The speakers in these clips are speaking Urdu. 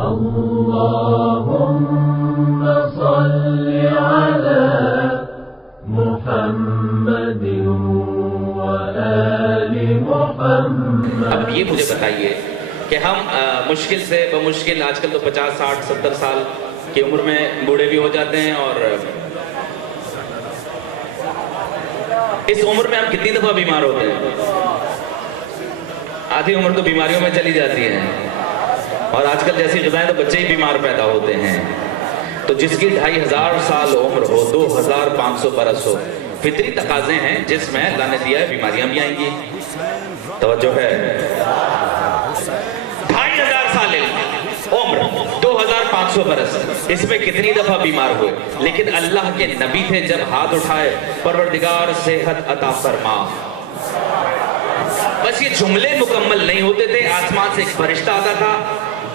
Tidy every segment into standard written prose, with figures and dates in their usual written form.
اللهم صل على محمد وآل محمد. اب یہ مجھے بتائیے کہ ہم مشکل سے بمشکل آج کل تو 50 60 70 سال کی عمر میں بوڑھے بھی ہو جاتے ہیں، اور اس عمر میں ہم کتنی دفعہ بیمار ہوتے ہیں؟ آدھی عمر تو بیماریوں میں چلی جاتی ہے، اور آج کل جیسی غذائیں تو بچے ہی بیمار پیدا ہوتے ہیں. تو جس کی 2500 سال عمر ہو، 2500 برس ہو، فطری تقاضے ہیں جس میں اللہ نے دیا ہے بیماریاں بھی آئیں گی. توجہ ہے. 2500 سال عمر، 2500 برس، اس میں کتنی دفعہ بیمار ہوئے، لیکن اللہ کے نبی تھے جب ہاتھ اٹھائے پروردگار صحت عطا فرما. بس یہ جملے مکمل نہیں ہوتے تھے، آسمان سے ایک فرشتہ آتا تھا،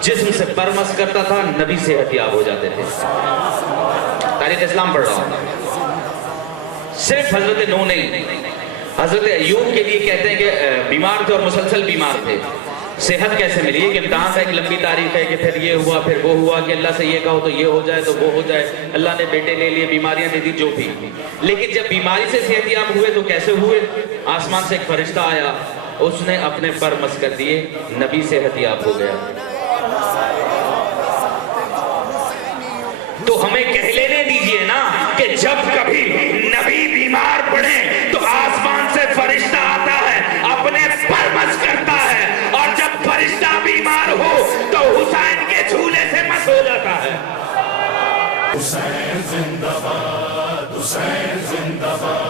جسم سے پرمس کرتا تھا، نبی صحت یاب ہو جاتے تھے. تاریخ اسلام پڑھ رہا ہوں. صرف حضرت نوح نہیں، حضرت ایوب کے لیے کہتے ہیں کہ بیمار تھے اور مسلسل بیمار تھے. صحت کیسے ملی؟ ایک امتحان تھا، ایک لمبی تاریخ ہے کہ پھر یہ ہوا پھر وہ ہوا کہ اللہ سے یہ کہو تو یہ ہو جائے تو وہ ہو جائے. اللہ نے بیٹے لے لیے، بیماریاں دے دی، جو بھی. لیکن جب بیماری سے صحت یاب ہوئے تو کیسے ہوئے؟ آسمان سے ایک فرشتہ آیا، اس نے اپنے پر مس کر دیے، نبی صحت یاب ہو گیا. تو ہمیں کہہ لینے دیجئے نا کہ جب کبھی نبی بیمار پڑے تو آسمان سے فرشتہ آتا ہے، اپنے پر مس کرتا ہے، اور جب فرشتہ بیمار ہو تو حسین کے جھولے سے مس ہو جاتا ہے. حسین زندہ باد، حسین زندہ باد.